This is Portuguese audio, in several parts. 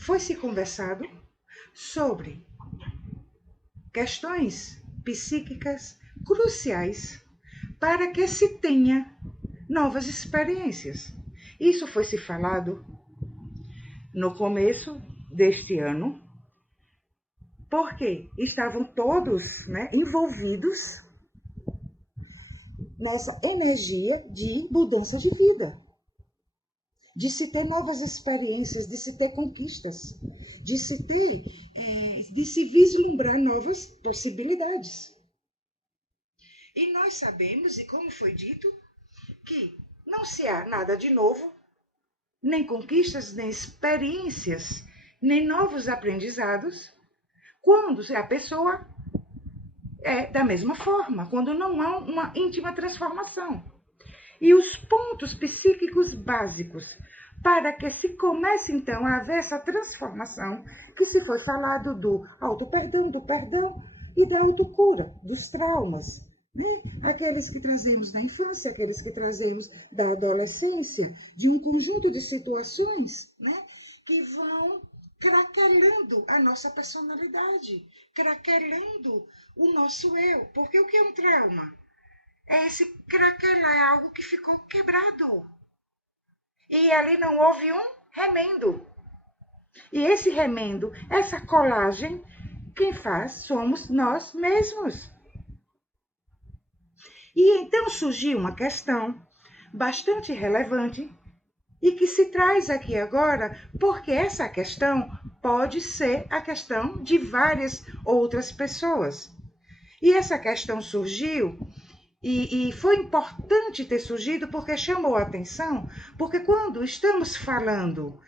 foi se conversado sobre questões psíquicas cruciais para que se tenha novas experiências. Isso foi se falado no começo deste ano, porque estavam todos, envolvidos nessa energia de mudança de vida, de se ter novas experiências, de se ter conquistas, de se vislumbrar novas possibilidades. E nós sabemos, e como foi dito, que não se há nada de novo, nem conquistas, nem experiências, nem novos aprendizados, quando a pessoa é da mesma forma, quando não há uma íntima transformação. E os pontos psíquicos básicos para que se comece então a haver essa transformação, que se foi falado do auto-perdão, do perdão e da autocura, dos traumas, né? Aqueles que trazemos da infância, aqueles que trazemos da adolescência, de um conjunto de situações, né? Que vão craquelando a nossa personalidade, craquelando o nosso eu. Porque o que é um trauma? É esse craquelar, é algo que ficou quebrado. E ali não houve um remendo. E esse remendo, essa colagem, quem faz somos nós mesmos. E então surgiu uma questão bastante relevante e que se traz aqui agora, porque essa questão pode ser a questão de várias outras pessoas. E essa questão surgiu e foi importante ter surgido porque chamou a atenção, porque quando estamos falando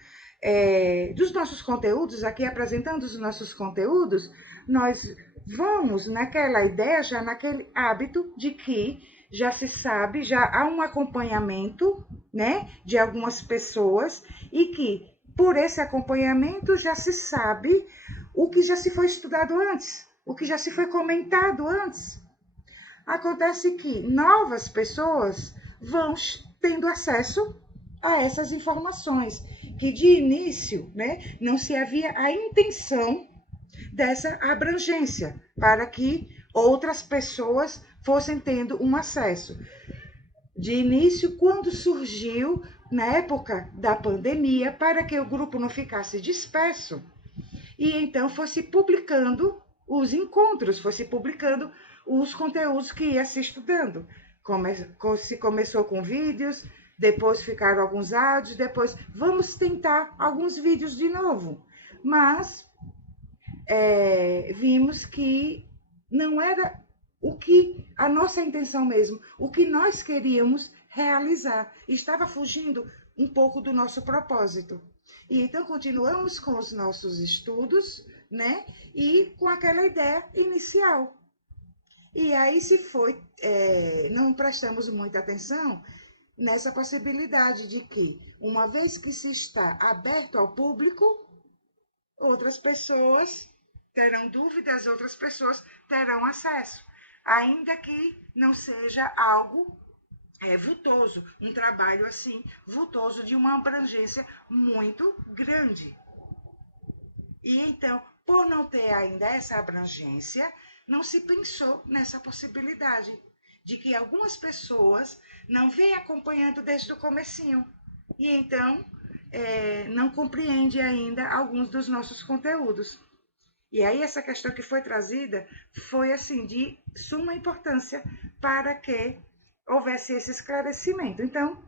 dos nossos conteúdos, aqui apresentando os nossos conteúdos, nós vamos naquela ideia, já naquele hábito de que já se sabe, já há um acompanhamento, né, de algumas pessoas e que por esse acompanhamento já se sabe o que já se foi estudado antes, o que já se foi comentado antes. Acontece que novas pessoas vão tendo acesso a essas informações, que de início, né, não se havia a intenção dessa abrangência, para que outras pessoas fossem tendo um acesso. De início, quando surgiu, na época da pandemia, para que o grupo não ficasse disperso, e então fosse publicando os encontros, fosse publicando os conteúdos que ia se estudando. Se começou com vídeos, depois ficaram alguns áudios, depois vamos tentar alguns vídeos de novo. Mas vimos que não era o que a nossa intenção mesmo, o que nós queríamos realizar. Estava fugindo um pouco do nosso propósito. E então continuamos com os nossos estudos, né? E com aquela ideia inicial. E aí se foi, não prestamos muita atenção nessa possibilidade de que, uma vez que se está aberto ao público, outras pessoas terão dúvidas, outras pessoas terão acesso, ainda que não seja algo vultoso, um trabalho assim, vultoso, de uma abrangência muito grande. E então, por não ter ainda essa abrangência, não se pensou nessa possibilidade de que algumas pessoas não vêm acompanhando desde o comecinho e então não compreende ainda alguns dos nossos conteúdos. E aí essa questão que foi trazida foi assim de suma importância para que houvesse esse esclarecimento. Então,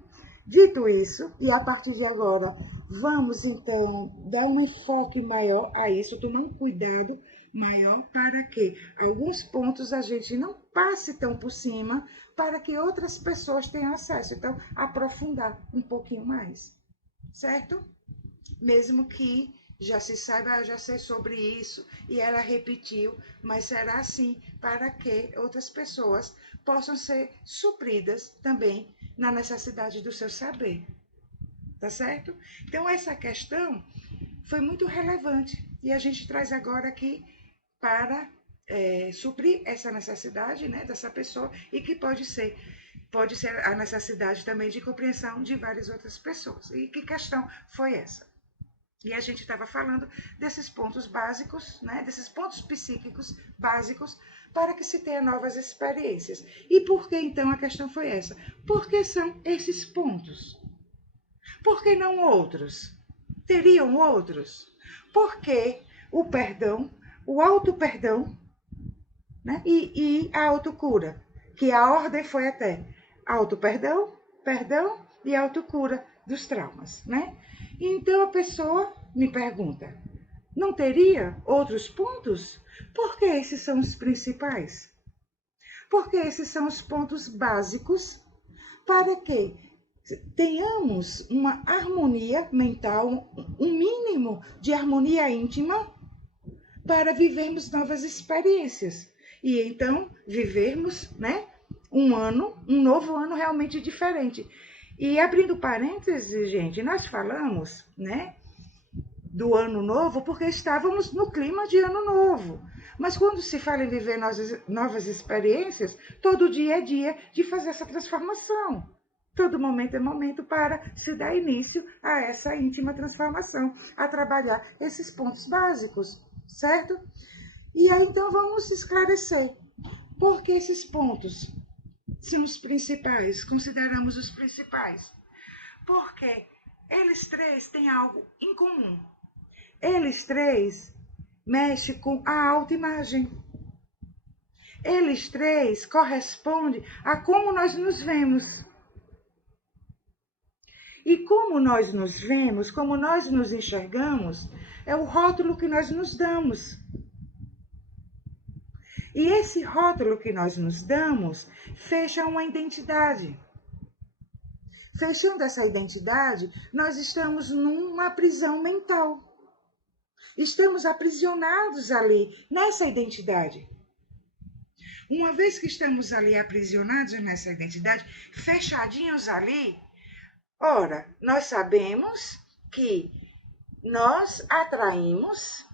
dito isso, e a partir de agora, vamos então dar um enfoque maior a isso, tomar um cuidado maior para que alguns pontos a gente não passe tão por cima, para que outras pessoas tenham acesso. Então, aprofundar um pouquinho mais, certo? Mesmo que já se saiba, já sei sobre isso, e ela repetiu, mas será assim para que outras pessoas possam ser supridas também na necessidade do seu saber, tá certo? Então essa questão foi muito relevante e a gente traz agora aqui para suprir essa necessidade, né, dessa pessoa e que pode ser a necessidade também de compreensão de várias outras pessoas. E que questão foi essa? E a gente estava falando desses pontos básicos, né? Desses pontos psíquicos básicos para que se tenha novas experiências. E por que então a questão foi essa? Por que são esses pontos? Por que não outros? Teriam outros? Porque o perdão, o auto-perdão, né? E a autocura, que a ordem foi até auto-perdão, perdão e autocura dos traumas, né? Então a pessoa me pergunta, não teria outros pontos? Porque esses são os principais. Porque esses são os pontos básicos para que tenhamos uma harmonia mental, um mínimo de harmonia íntima para vivermos novas experiências. E então vivermos, né, um novo ano realmente diferente. E abrindo parênteses, gente, nós falamos, né, do ano novo porque estávamos no clima de ano novo. Mas quando se fala em viver novas experiências, todo dia é dia de fazer essa transformação. Todo momento é momento para se dar início a essa íntima transformação, a trabalhar esses pontos básicos, certo? E aí então vamos esclarecer por que esses pontos são os principais, consideramos os principais. Porque eles três têm algo em comum. Eles três mexem com a autoimagem. Eles três correspondem a como nós nos vemos. E como nós nos vemos, como nós nos enxergamos, é o rótulo que nós nos damos. E esse rótulo que nós nos damos fecha uma identidade. Fechando essa identidade, nós estamos numa prisão mental. Estamos aprisionados ali, nessa identidade. Uma vez que estamos ali aprisionados nessa identidade, fechadinhos ali, ora, nós sabemos que nós atraímos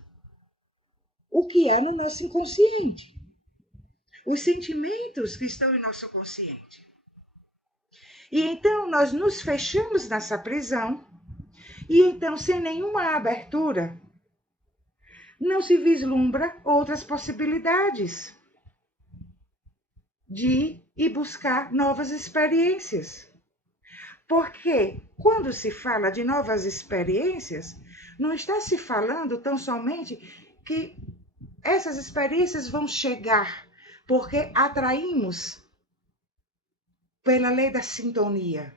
o que há no nosso inconsciente. Os sentimentos que estão em nosso consciente. E então nós nos fechamos nessa prisão, e então, sem nenhuma abertura, não se vislumbra outras possibilidades de ir buscar novas experiências. Porque quando se fala de novas experiências, não está se falando tão somente que essas experiências vão chegar porque atraímos pela lei da sintonia,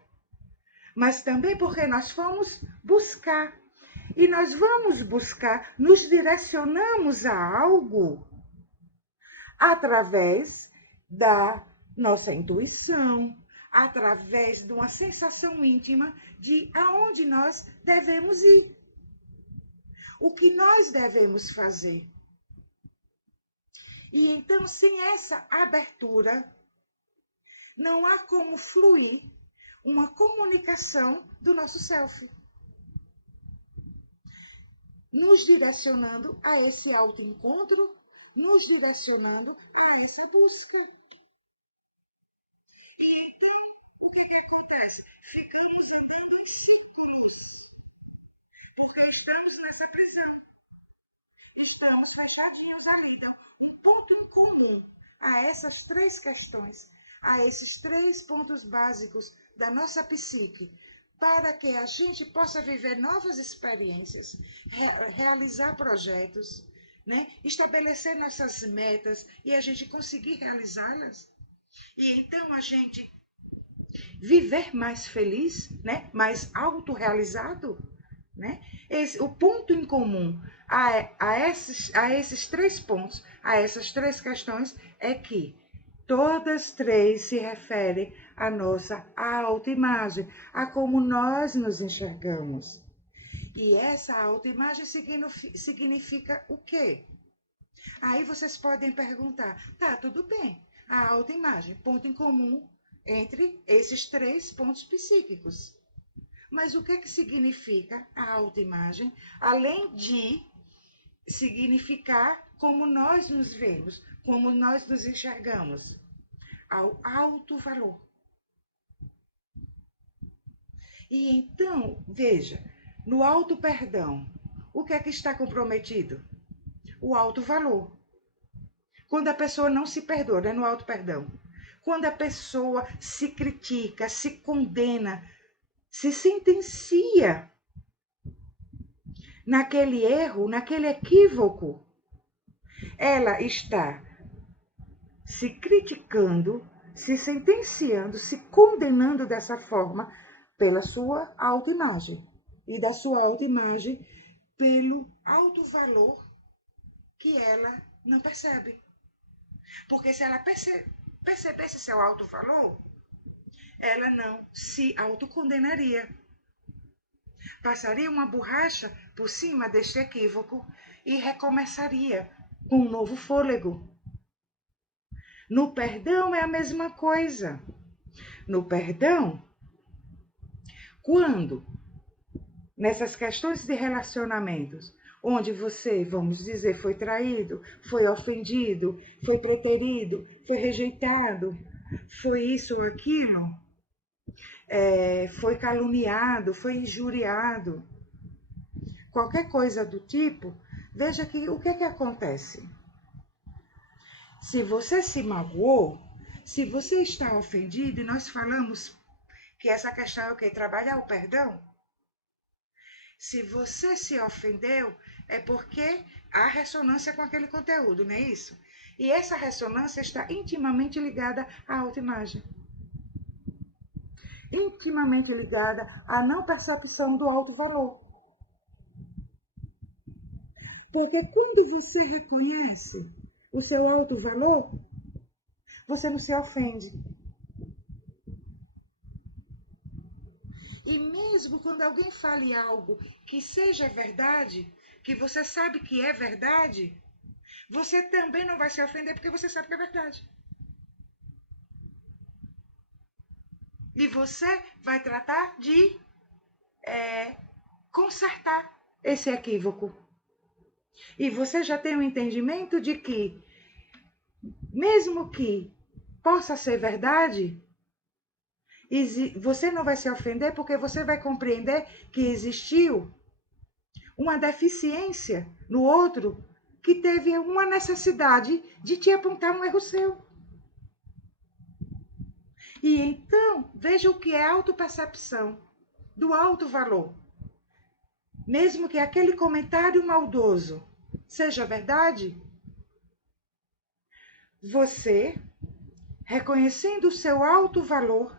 mas também porque nós fomos buscar. E nós vamos buscar, nos direcionamos a algo através da nossa intuição, através de uma sensação íntima de aonde nós devemos ir, o que nós devemos fazer. E então, sem essa abertura, não há como fluir uma comunicação do nosso self, nos direcionando a esse autoencontro, nos direcionando a essa busca. E então, o que acontece? Ficamos andando em círculos, porque estamos nessa prisão. Estamos fechadinhos ali. Então, um ponto em comum a essas três questões, a esses três pontos básicos da nossa psique, para que a gente possa viver novas experiências, realizar projetos, né? Estabelecer nossas metas e a gente conseguir realizá-las. E então a gente viver mais feliz, né? Mais autorrealizado, né? O ponto em comum a esses três pontos, a essas três questões, é que todas três se referem à nossa autoimagem, a como nós nos enxergamos. E essa autoimagem significa o quê? Aí vocês podem perguntar, tá, tudo bem, a autoimagem, ponto em comum entre esses três pontos psíquicos. Mas o que é que significa a autoimagem, além de significar como nós nos vemos, como nós nos enxergamos? Ao alto valor. E então, veja, no auto perdão, o que é que está comprometido? O alto valor. Quando a pessoa não se perdoa, né, no alto perdão. Quando a pessoa se critica, se condena, se sentencia naquele erro, naquele equívoco, ela está se criticando, se sentenciando, se condenando dessa forma pela sua autoimagem. E da sua autoimagem pelo alto valor que ela não percebe. Porque se ela percebesse seu alto valor, ela não se autocondenaria. Passaria uma borracha por cima deste equívoco e recomeçaria com um novo fôlego. No perdão é a mesma coisa. No perdão, quando nessas questões de relacionamentos, onde você, vamos dizer, foi traído, foi ofendido, foi preterido, foi rejeitado, foi isso ou aquilo, foi caluniado, foi injuriado, qualquer coisa do tipo, veja que o que é que acontece? Se você se magoou, se você está ofendido, e nós falamos que essa questão é o quê? Trabalhar o perdão. Se você se ofendeu, é porque há ressonância com aquele conteúdo, não é isso? E essa ressonância está intimamente ligada à autoimagem. Intimamente ligada à não percepção do alto valor. Porque quando você reconhece o seu alto valor, você não se ofende. E mesmo quando alguém fale algo que seja verdade, que você sabe que é verdade, você também não vai se ofender porque você sabe que é verdade. E você vai tratar de consertar esse equívoco. E você já tem um entendimento de que, mesmo que possa ser verdade, você não vai se ofender porque você vai compreender que existiu uma deficiência no outro que teve uma necessidade de te apontar um erro seu. E então, veja o que é autopercepção do alto valor. Mesmo que aquele comentário maldoso seja verdade, você, reconhecendo o seu alto valor,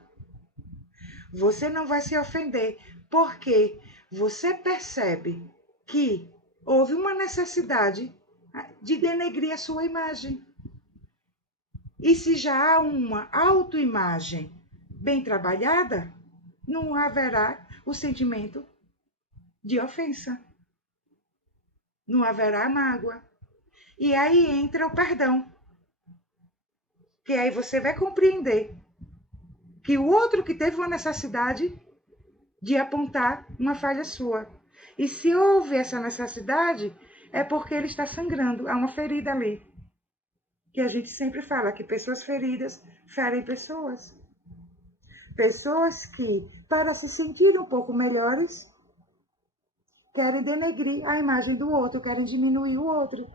você não vai se ofender, porque você percebe que houve uma necessidade de denegrir a sua imagem. E se já há uma autoimagem bem trabalhada, não haverá o sentimento de ofensa. Não haverá mágoa. E aí entra o perdão. Que aí você vai compreender que o outro que teve uma necessidade de apontar uma falha sua. E se houve essa necessidade, é porque ele está sangrando. Há uma ferida ali. Que a gente sempre fala que pessoas feridas ferem pessoas. Pessoas que, para se sentir um pouco melhores, querem denegrir a imagem do outro, querem diminuir o outro,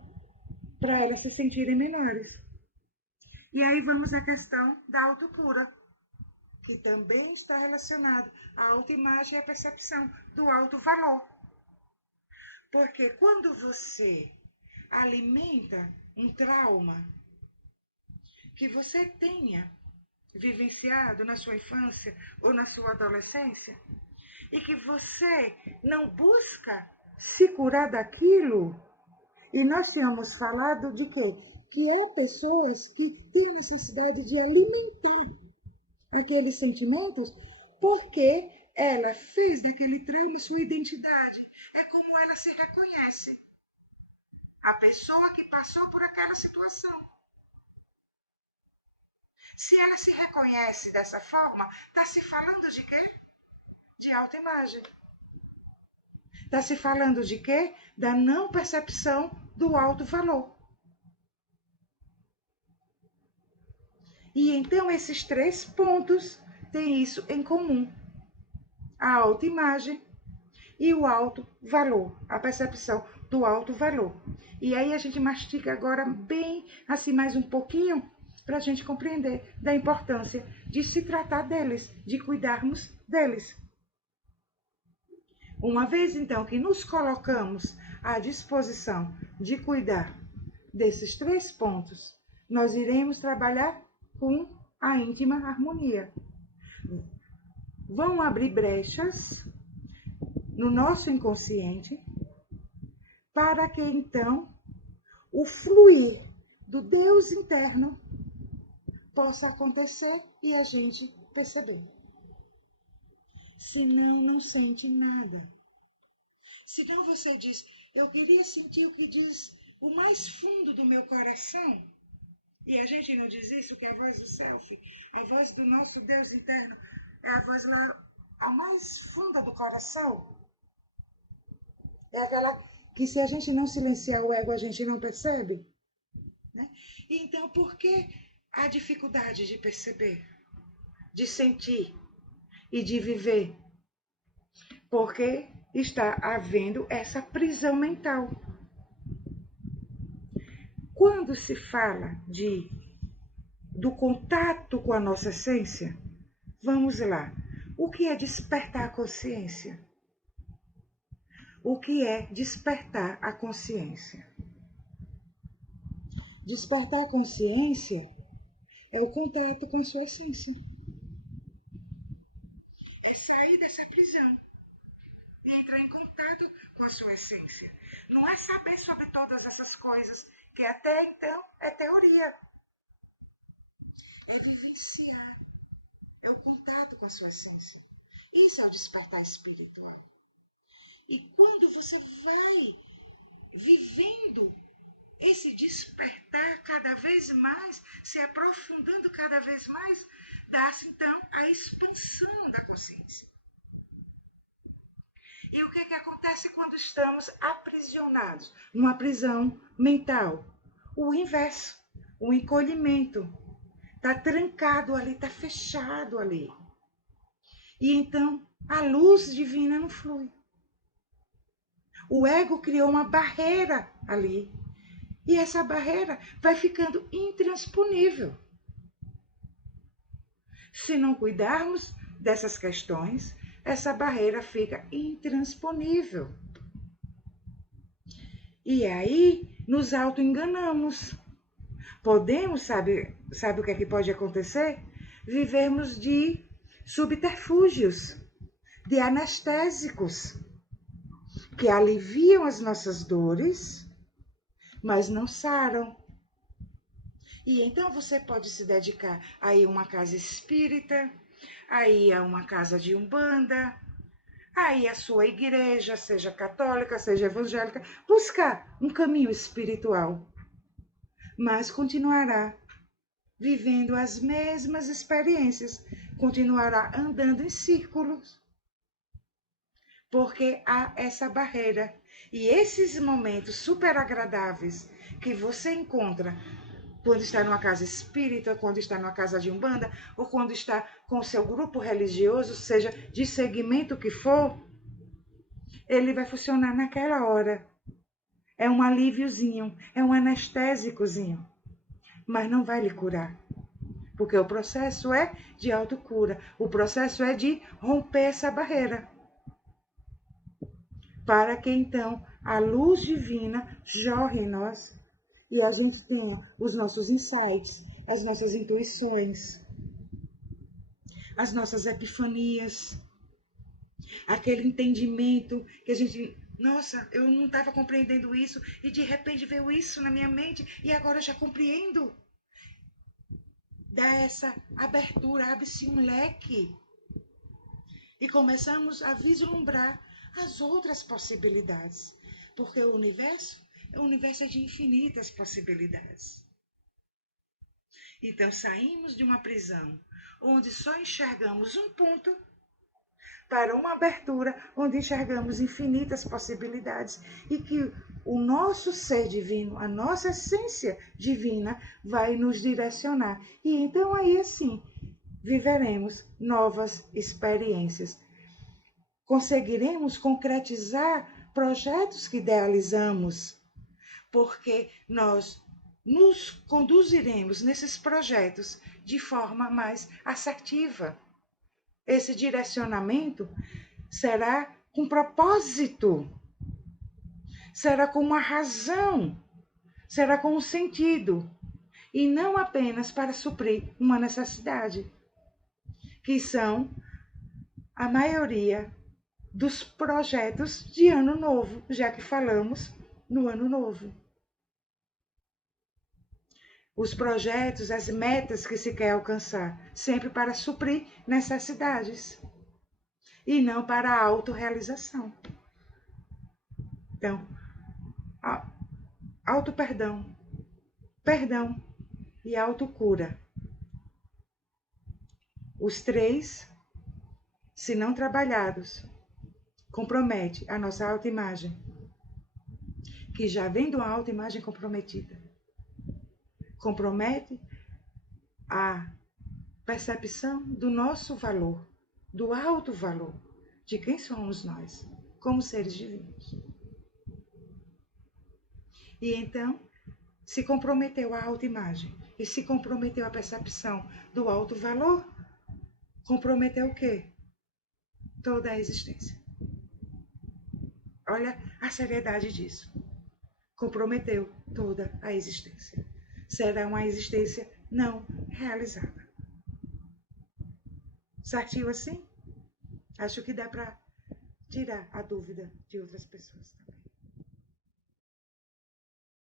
para elas se sentirem menores. E aí vamos à questão da autocura, que também está relacionado à autoimagem e à percepção do alto valor. Porque quando você alimenta um trauma que você tenha vivenciado na sua infância ou na sua adolescência, e que você não busca se curar daquilo, e nós tínhamos falado de quê? Que há pessoas que têm necessidade de alimentar aqueles sentimentos porque ela fez daquele trauma sua identidade. É como ela se reconhece. A pessoa que passou por aquela situação. Se ela se reconhece dessa forma, está se falando de quê? De autoimagem. Está se falando de quê? Da não percepção do alto valor. E então esses 3 pontos têm isso em comum. A autoimagem, e o alto valor, a percepção do alto valor. E aí a gente mastiga agora bem, assim, mais um pouquinho, para a gente compreender da importância de se tratar deles, de cuidarmos deles. Uma vez, então, que nos colocamos à disposição de cuidar desses 3 pontos, nós iremos trabalhar com a íntima harmonia. Vão abrir brechas no nosso inconsciente para que, então, o fluir do Deus interno possa acontecer e a gente perceber. Senão, não sente nada. Senão você diz, eu queria sentir o que diz o mais fundo do meu coração. E a gente não diz isso, que é a voz do self, a voz do nosso Deus interno, é a voz lá, a mais funda do coração. É aquela que se a gente não silenciar o ego, a gente não percebe. Né? Então, por que a dificuldade de perceber, de sentir e de viver? Porque está havendo essa prisão mental. Quando se fala do contato com a nossa essência, vamos lá. O que é despertar a consciência? O que é despertar a consciência? Despertar a consciência é o contato com a sua essência. É sair dessa prisão e entrar em contato com a sua essência. Não é saber sobre todas essas coisas, que até então é teoria. É vivenciar. É o contato com a sua essência. Isso é o despertar espiritual. E quando você vai vivendo esse despertar cada vez mais, se aprofundando cada vez mais, dá-se então a expansão da consciência. E o que acontece quando estamos aprisionados numa prisão mental? O inverso, o encolhimento. Está trancado ali, está fechado ali. E então a luz divina não flui. O ego criou uma barreira ali. E essa barreira vai ficando intransponível. Se não cuidarmos dessas questões, essa barreira fica intransponível. E aí nos autoenganamos. Podemos, sabe o que é que pode acontecer? Vivermos de subterfúgios, de anestésicos, que aliviam as nossas dores, mas não saram. E então você pode se dedicar a ir a uma casa espírita, a ir a uma casa de umbanda, a ir à sua igreja, seja católica, seja evangélica, buscar um caminho espiritual. Mas continuará vivendo as mesmas experiências, continuará andando em círculos, porque há essa barreira. E esses momentos super agradáveis que você encontra quando está numa casa espírita, quando está numa casa de umbanda, ou quando está com o seu grupo religioso, seja de segmento que for, ele vai funcionar naquela hora. É um alíviozinho, é um anestésicozinho, mas não vai lhe curar. Porque o processo é de autocura, o processo é de romper essa barreira. Para que então a luz divina jorre em nós e a gente tenha os nossos insights, as nossas intuições, as nossas epifanias, aquele entendimento que a gente, nossa, eu não estava compreendendo isso e de repente veio isso na minha mente e agora eu já compreendo. Dá essa abertura, abre-se um leque e começamos a vislumbrar as outras possibilidades, porque o universo é de infinitas possibilidades. Então saímos de uma prisão onde só enxergamos um ponto para uma abertura onde enxergamos infinitas possibilidades e que o nosso ser divino, a nossa essência divina vai nos direcionar. E então aí assim viveremos novas experiências conseguiremos concretizar projetos que idealizamos, porque nós nos conduziremos nesses projetos de forma mais assertiva. Esse direcionamento será com propósito, será com uma razão, será com um sentido, e não apenas para suprir uma necessidade, que são a maioria dos projetos de ano novo, já que falamos no ano novo. Os projetos, as metas que se quer alcançar, sempre para suprir necessidades e não para a autorrealização. Então, auto-perdão, perdão e autocura. Os três, se não trabalhados, compromete a nossa autoimagem, que já vem de uma autoimagem comprometida. Compromete a percepção do nosso valor, do alto valor, de quem somos nós, como seres divinos. E então, se comprometeu a autoimagem e se comprometeu a percepção do alto valor, comprometeu o quê? Toda a existência. Olha a seriedade disso. Comprometeu toda a existência. Será uma existência não realizada. Certinho assim? Acho que dá para tirar a dúvida de outras pessoas também.